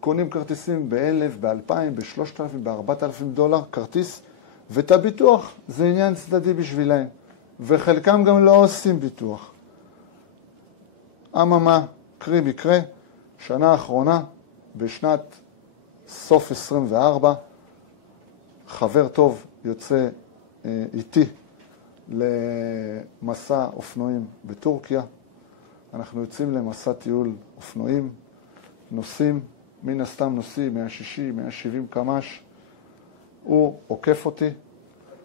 קונים כרטיסים ב-1,000, ב-2,000, ב-3,000, ב-4,000 דולר כרטיס, ואת הביטוח זה עניין צדדי בשבילהם. וחלקם גם לא עושים ביטוח. אממה, קרי מקרה, שנה האחרונה, בשנת סוף 24, חבר טוב יוצא איתי למסע אופנועים בטורקיה. אנחנו יוצאים למסע טיול אופנועים, נוסעים, מן הסתם נוסעים 160, 170 קמ"ש, הוא עוקף אותי,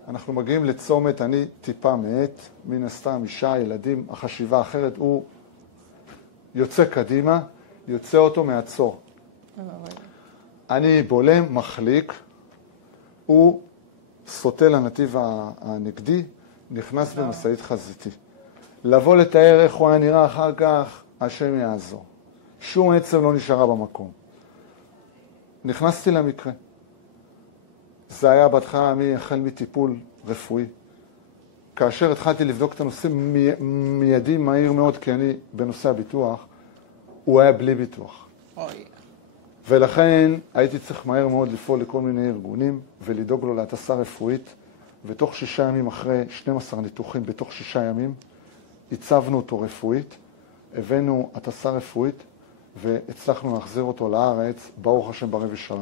אנחנו מגיעים לצומת, אני טיפה מעט, מן הסתם אישה, ילדים, החשיבה אחרת, הוא יוצא קדימה, יוצא אותו מעצור. אני בולם, מחליק, הוא סוטה לנתיב הנגדי, נכנס במשאית חזיתי. לבוא לתאר איך הוא היה נראה אחר כך, השם יעזור. שום עצם לא נשארה במקום. נכנסתי למקרה. זה היה בהתחלה החל מטיפול רפואי. כאשר התחלתי לבדוק את הנושא מיידי מהיר מאוד, כי אני בנושא הביטוח, הוא היה בלי ביטוח. ולכן הייתי צריך מהר מאוד לפעול לכל מיני ארגונים ולדאוג לו להטסה רפואית, ותוך 6 ימים אחרי 12 ניתוחים, בתוך 6 ימים, הצבנו אותו רפואית, הבאנו הטסה רפואית והצלחנו להחזיר אותו לארץ, ברוך השם בריא ושלם.